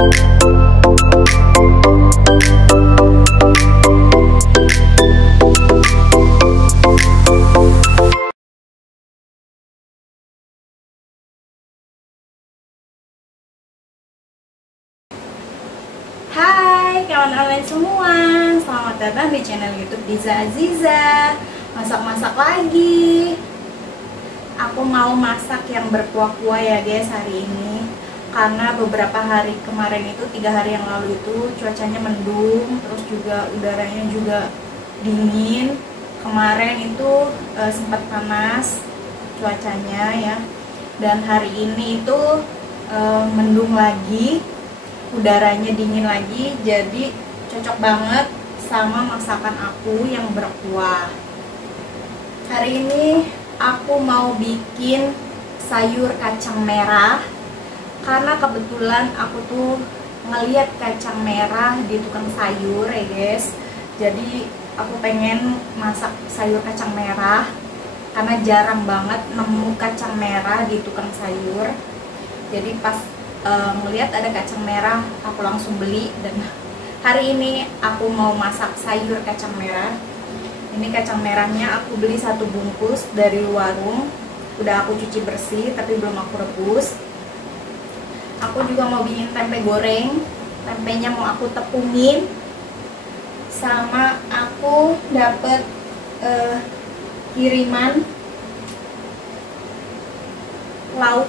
Hai kawan online semua, selamat datang di channel YouTube Diza Aziza. Masak-masak lagi. Aku mau masak yang berkuah-kuah ya guys hari ini. Karena beberapa hari kemarin itu, 3 hari yang lalu itu cuacanya mendung, terus juga udaranya juga dingin. Kemarin itu sempat panas cuacanya ya. Dan hari ini itu mendung lagi, udaranya dingin lagi, jadi cocok banget sama masakan aku yang berkuah. Hari ini aku mau bikin sayur kacang merah karena kebetulan aku tuh ngeliat kacang merah di tukang sayur ya guys. Jadi aku pengen masak sayur kacang merah karena jarang banget nemu kacang merah di tukang sayur. Jadi pas ngelihat ada kacang merah, aku langsung beli. Dan hari ini aku mau masak sayur kacang merah. Ini kacang merahnya aku beli 1 bungkus dari warung, udah aku cuci bersih tapi belum aku rebus. Aku juga mau bikin tempe goreng, tempenya mau aku tepungin. Sama aku dapet kiriman lauk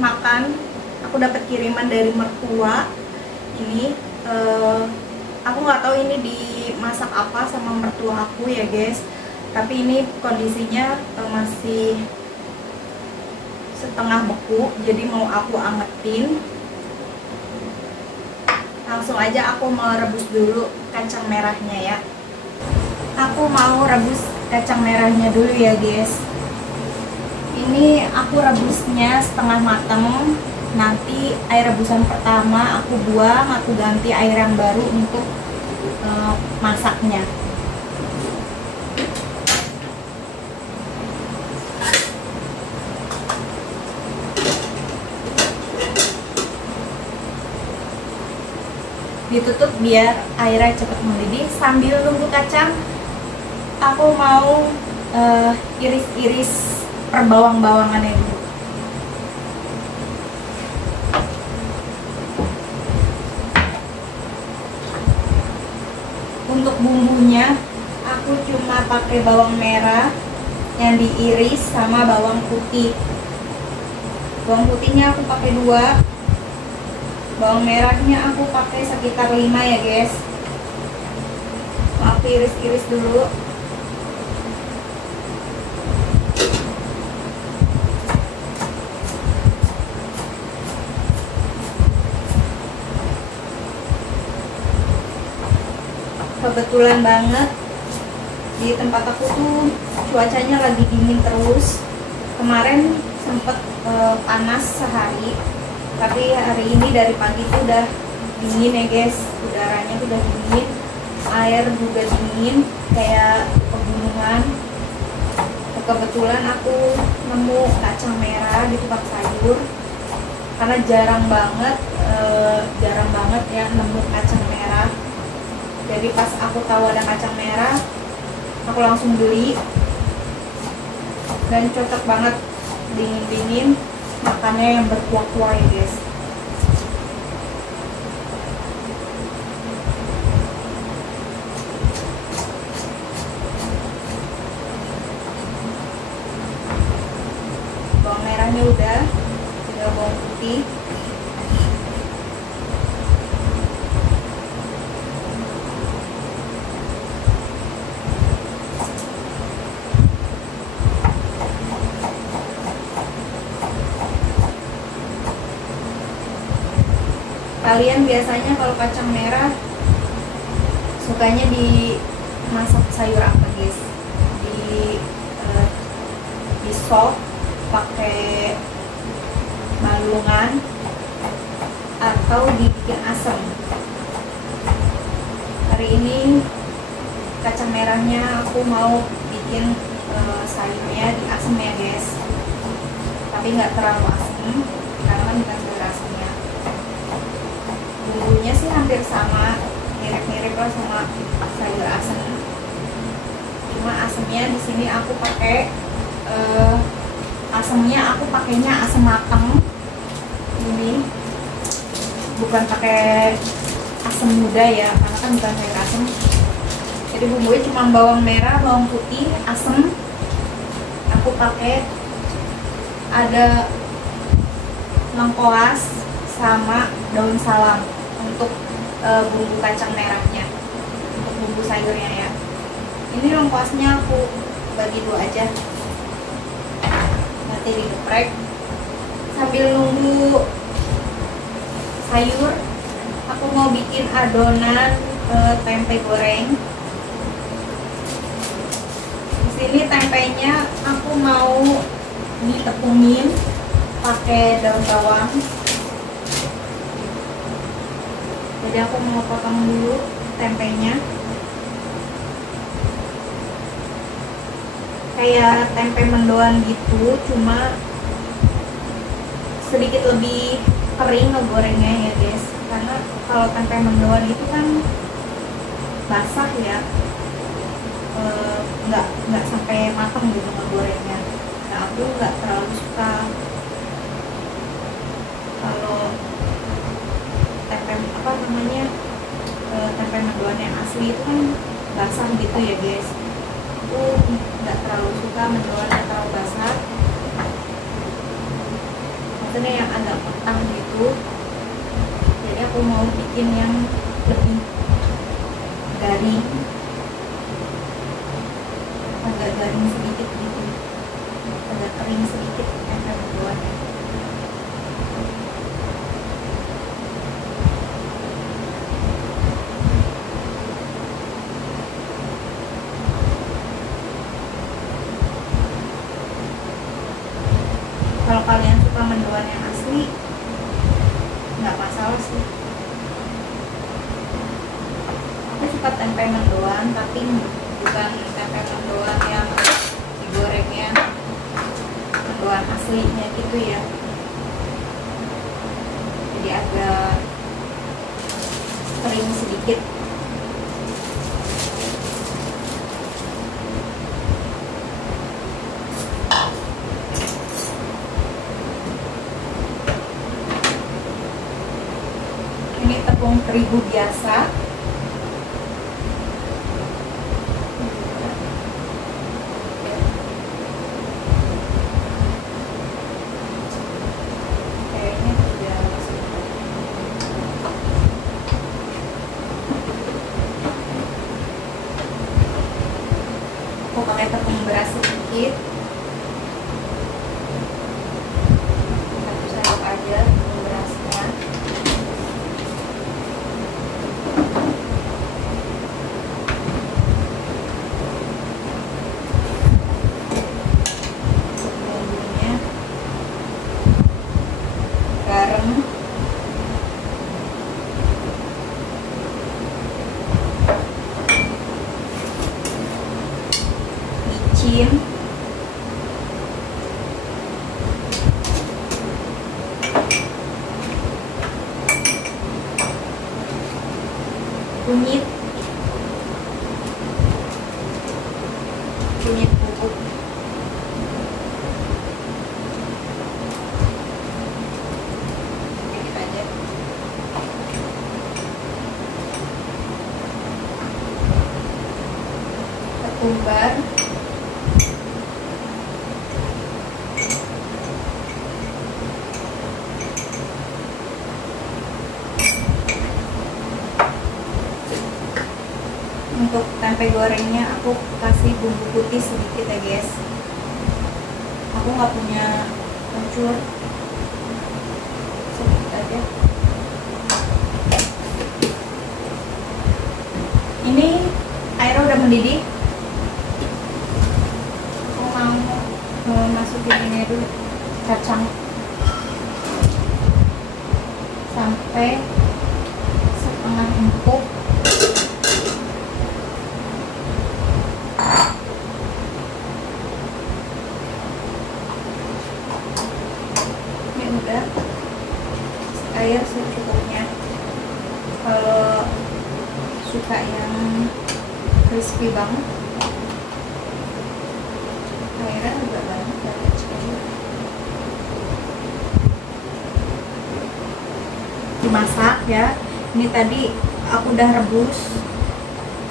makan. Aku dapat kiriman dari mertua. Ini aku nggak tahu ini dimasak apa sama mertua aku ya guys. Tapi ini kondisinya masih setengah beku, jadi mau aku angetin. Langsung aja aku mau rebus dulu kacang merahnya ya. Aku mau rebus kacang merahnya dulu ya guys. Ini aku rebusnya setengah matang. Nanti air rebusan pertama aku buang, aku ganti air yang baru untuk masaknya. Ditutup biar airnya cepat mendidih. Sambil nunggu kacang, aku mau iris-iris per bawang-bawangannya dulu. Untuk bumbunya aku cuma pakai bawang merah yang diiris sama bawang putih. Bawang putihnya aku pakai 2, bawang merahnya aku pakai sekitar 5 ya guys. Aku iris-iris dulu. Kebetulan banget di tempat aku tuh cuacanya lagi dingin terus. Kemarin sempet panas sehari, tapi hari ini dari pagi tuh udah dingin ya guys. Udaranya tuh udah dingin, air juga dingin kayak pegunungan. Kebetulan aku nemu kacang merah di tukang sayur karena jarang banget ya nemu kacang merah. Jadi pas aku tahu ada kacang merah, aku langsung beli. Dan cocok banget dingin-dingin, makannya yang berkuah-kuah ya guys. Bawang merahnya udah, tinggal bawang putih. Kalian biasanya kalau kacang merah sukanya dimasak sayur apa guys? Di sop pakai balungan atau dibikin asam. Hari ini kacang merahnya aku mau bikin sayurnya di asam ya guys, tapi nggak terlalu asam karena kan bukan sayur asamnya. serba sama sayur asem. Cuma asemnya di sini aku pakai asemnya aku pakainya asam matang ini, bukan pakai asam muda ya, karena kan bukan sayur asem. Jadi bumbunya cuma bawang merah, bawang putih, asem. Aku pakai ada lengkoas sama daun salam untuk bumbu kacang merahnya, untuk bumbu sayurnya ya. Ini lengkoasnya aku bagi dua aja, nanti digeprek. Sambil nunggu sayur, aku mau bikin adonan tempe goreng. Di sini tempenya aku mau ditepungin pakai daun bawang. Jadi aku mau potong dulu tempenya, kayak tempe mendoan gitu, cuma sedikit lebih kering ngegorengnya ya guys, karena kalau tempe mendoan itu kan basah ya, nggak sampai matang gitu ngegorengnya. Nah aku nggak terlalu suka kalau tempe apa namanya tempe mendoan yang asli itu kan basah gitu ya guys. Aku nggak terlalu suka mendoan yang terlalu basah, maksudnya yang agak matang gitu. Jadi aku mau bikin yang lebih garing, agak garing sedikit gitu, agak kering sedikit tempe mendoannya. Kalau kalian suka mendoan yang asli, nggak masalah sih. Aku suka tempe mendoan, tapi bukan tempe mendoan yang digorengnya mendoan aslinya gitu ya. Jadi agak kering sedikit. Ini tepung terigu biasa. Kayaknya sudah masuk. Aku pakai tepung beras sedikit. Satu sendok aja tepung berasnya. Bumbunya garam, micin, kunyit, kunyit bubuk, sedikit aja. Ketumbar, untuk tempe gorengnya aku kasih bumbu putih sedikit ya guys. Aku nggak punya kencur, sedikit aja. Ini airnya udah mendidih. Aku mau masukin ini dulu, kacang, sampai setengah empuk. Ini udah, air secukupnya. Kalau suka yang crispy banget. Airnya agak banyak, agak cair. Dimasak ya. Ini tadi aku udah rebus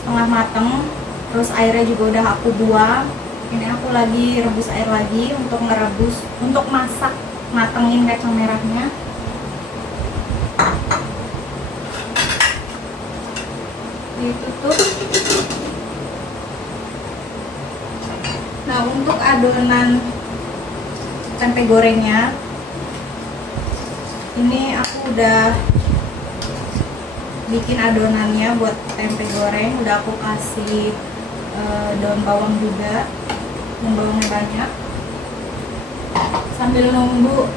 setengah mateng, terus airnya juga udah aku buang. Ini aku lagi rebus air lagi untuk ngerebus, untuk masak, matengin kacang merahnya. Ditutup. Nah, untuk adonan tempe gorengnya ini aku udah bikin adonannya buat tempe goreng. Udah aku kasih daun bawang juga, daun bawangnya banyak. Sambil nunggu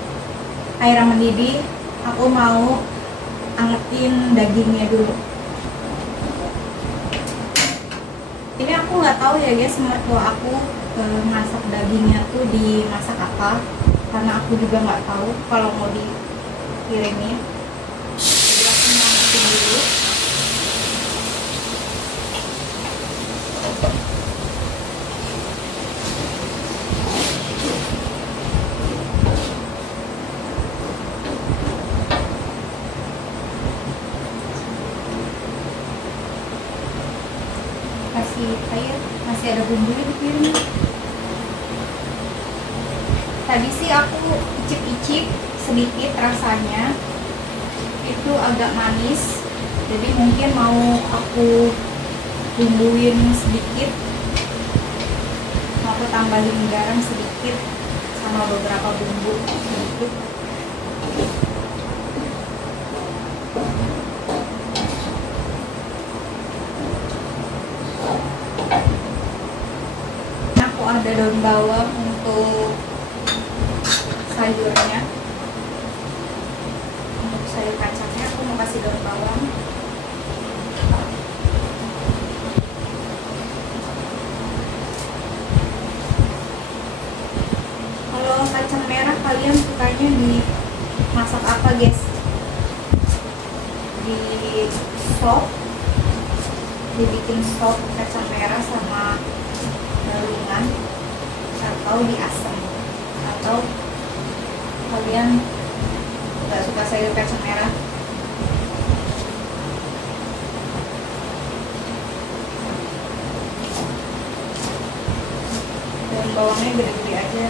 airnya mendidih, aku mau angetin dagingnya dulu. Ini aku nggak tahu ya guys, mertua aku masak dagingnya tuh dimasak apa, karena aku juga nggak tahu kalau mau dikirimin. Jadi aku mau angetin dulu. Kasih air, masih ada bumbunya di piring. Tadi sih aku icip-icip sedikit, rasanya itu agak manis, jadi mungkin mau aku bumbuin sedikit, mau aku tambahin garam sedikit sama beberapa bumbu sedikit. Aku ada daun bawang untuk sayurnya. Untuk sayur kacangnya aku mau kasih daun bawang. Kalau kacang merah kalian sukanya dimasak apa guys? Di sop, dibikin sop kacang merah sama galungan, atau diasam, atau kalian nggak suka sayur kacang merah? Daun bawangnya gede-gede aja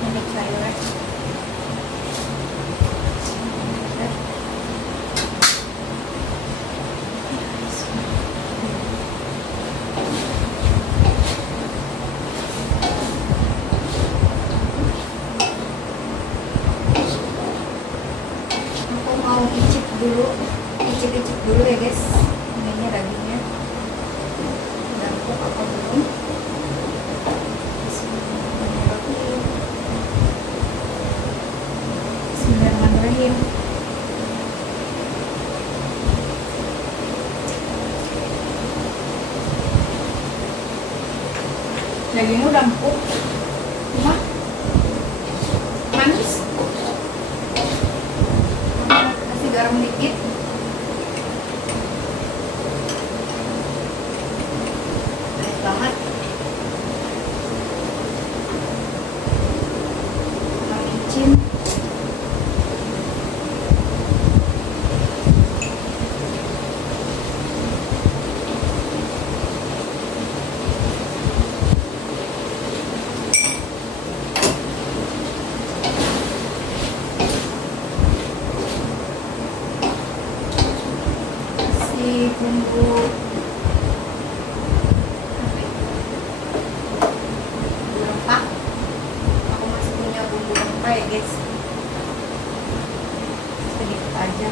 untuk sayurnya. Icip-icip dulu ya guys, ini dagingnya udah empuk apa belum. Bismillahirrahmanirrahim. Dagingnya udah empuk, cuma manis. Kasih garam dikit. Banget micin. Kasih bumbu ya guys, sedikit aja.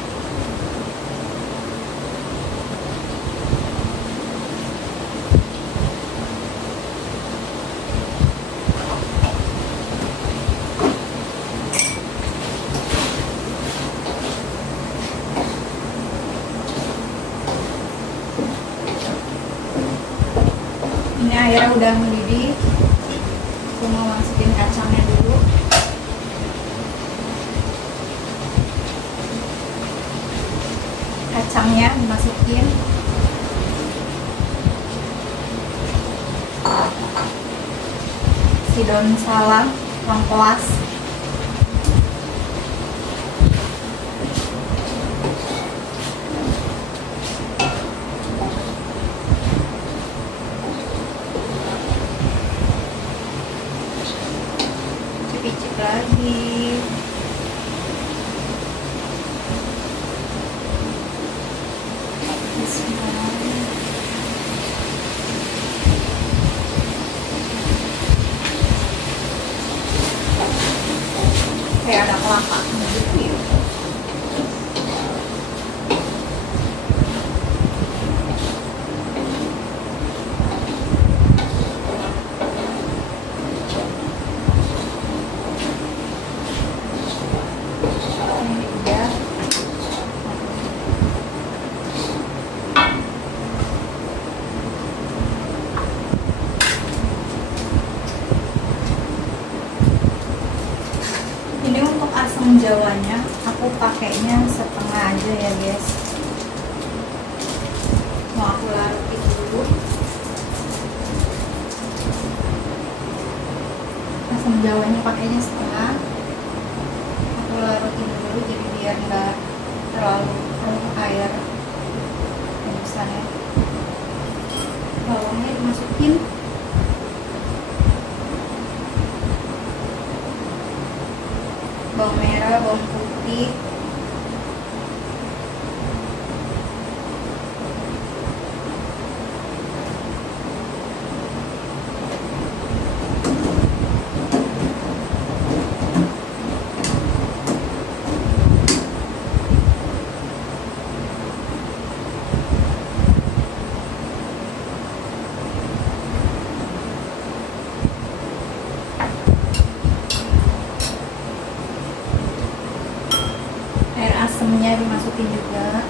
Ini airnya udah mendidih, aku mau masukin kacangnya dulu. Kacangnya dimasukin. kasih daun salam, lengkuas. Cicip lagi. Kayak ada kelapa gitu ya. Ini untuk asam jawanya aku pakainya setengah aja ya guys. Mau aku larutin dulu. Asam jawanya pakainya setengah. Aku larutin dulu jadi biar nggak terlalu air rebusannya. Bawangnya dimasukin. Bawang merah, bawang putih, air asamnya dimasukin juga.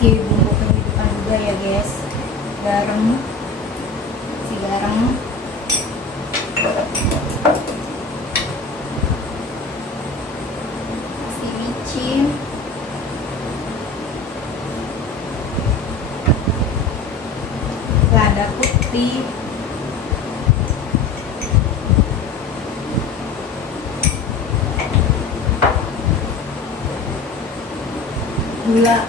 Isi bumbu kehidupan juga ya guys. Garam, isi garam, isi micin, lada putih, gula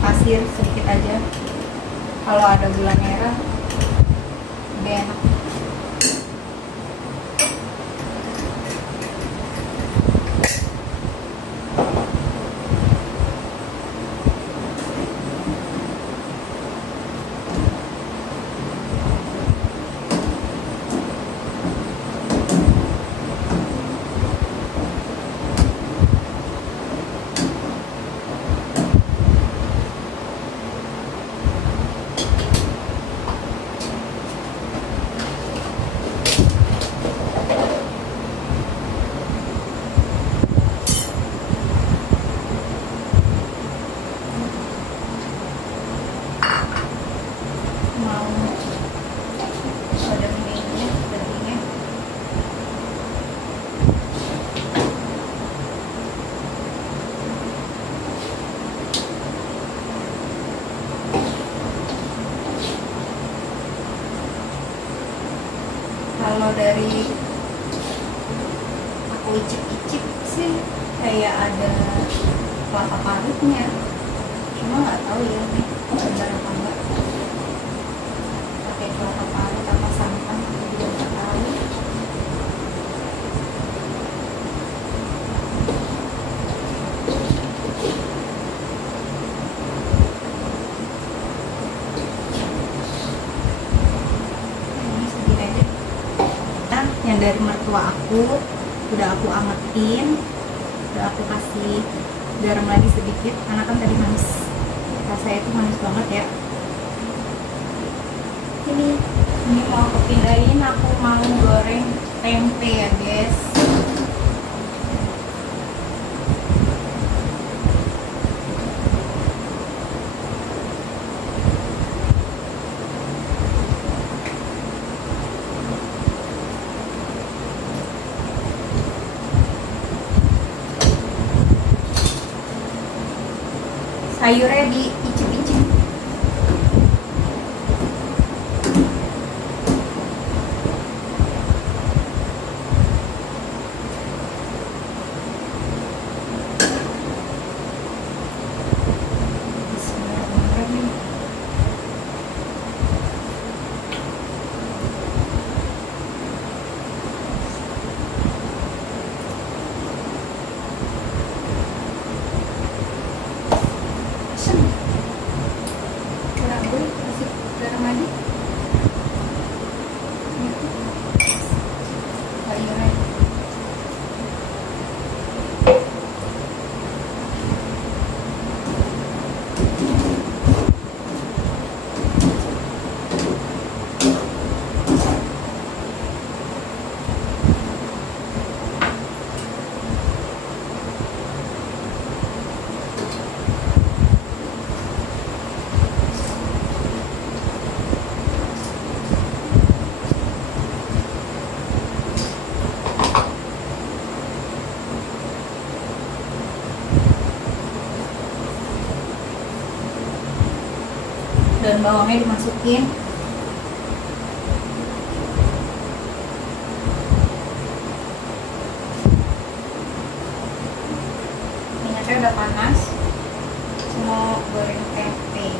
pasir sedikit aja. Kalau ada gula merah lebih enak. Mau ada minyak dagingnya. Kalau dari aku icip-icip sih kayak ada kelapa parutnya, cuma nggak tahu ya nih benar apa enggak. Pakai kelapa parut apa santan aku juga nggak tahu. Ini segini aja. Nah, yang dari mertua aku udah aku angetin, udah aku kasih garam lagi sedikit karena kan tadi manis, rasanya itu manis banget ya. Ini mau kepindahin, aku mau goreng tempe ya guys. Sayurnya diicip-icip. Bismillahirrahmanirrahim. Kurang gue kasih garam lagi. Sayurnya. Dan bawangnya dimasukin. Minyaknya udah panas, mau goreng tempe.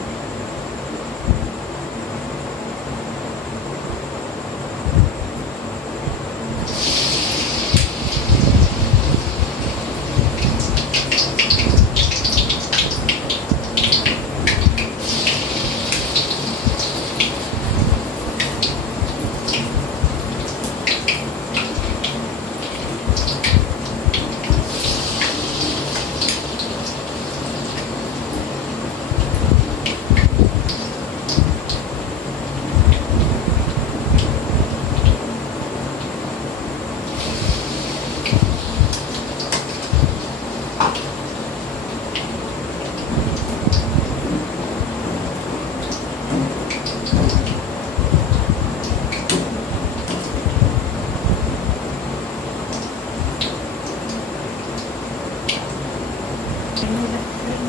Ini udah kering.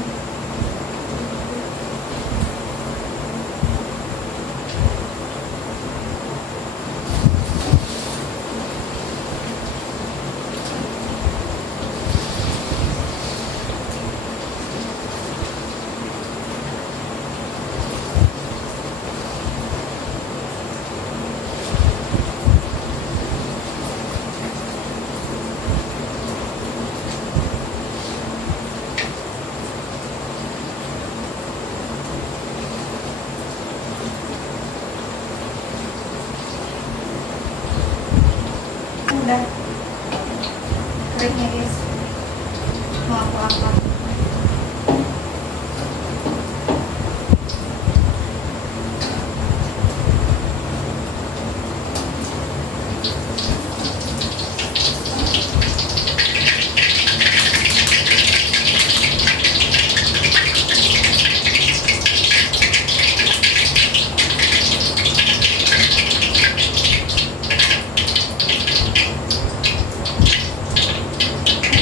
Udah kering ya guys, mau aku angkat.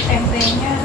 Tempenya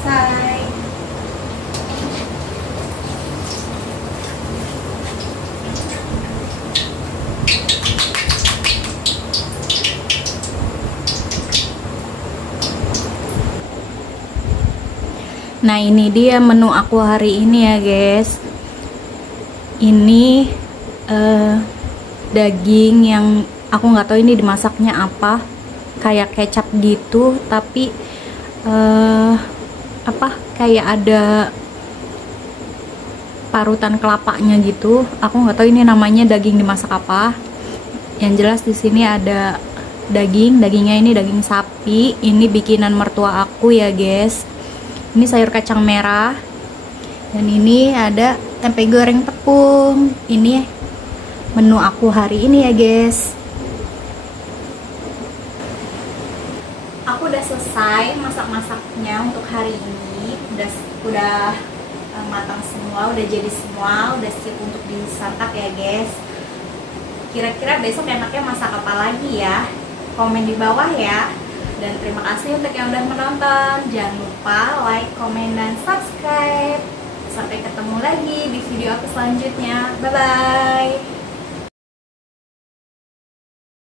selesai. Nah, ini dia menu aku hari ini ya guys. Ini daging yang aku nggak tahu ini dimasaknya apa, kayak kecap gitu, tapi kayak ada parutan kelapanya gitu. Aku nggak tahu ini namanya daging dimasak apa. Yang jelas di sini ada dagingnya ini daging sapi. Ini bikinan mertua aku ya guys. Ini sayur kacang merah, dan ini ada tempe goreng tepung. Ini menu aku hari ini ya guys. Aku udah selesai masak-masaknya untuk hari ini. Udah matang semua, udah jadi semua, udah siap untuk disantap ya guys. Kira-kira besok enaknya masak apa lagi ya? Komen di bawah ya. Dan terima kasih untuk yang udah menonton. Jangan lupa like, komen, dan subscribe. Sampai ketemu lagi di video aku selanjutnya. Bye-bye.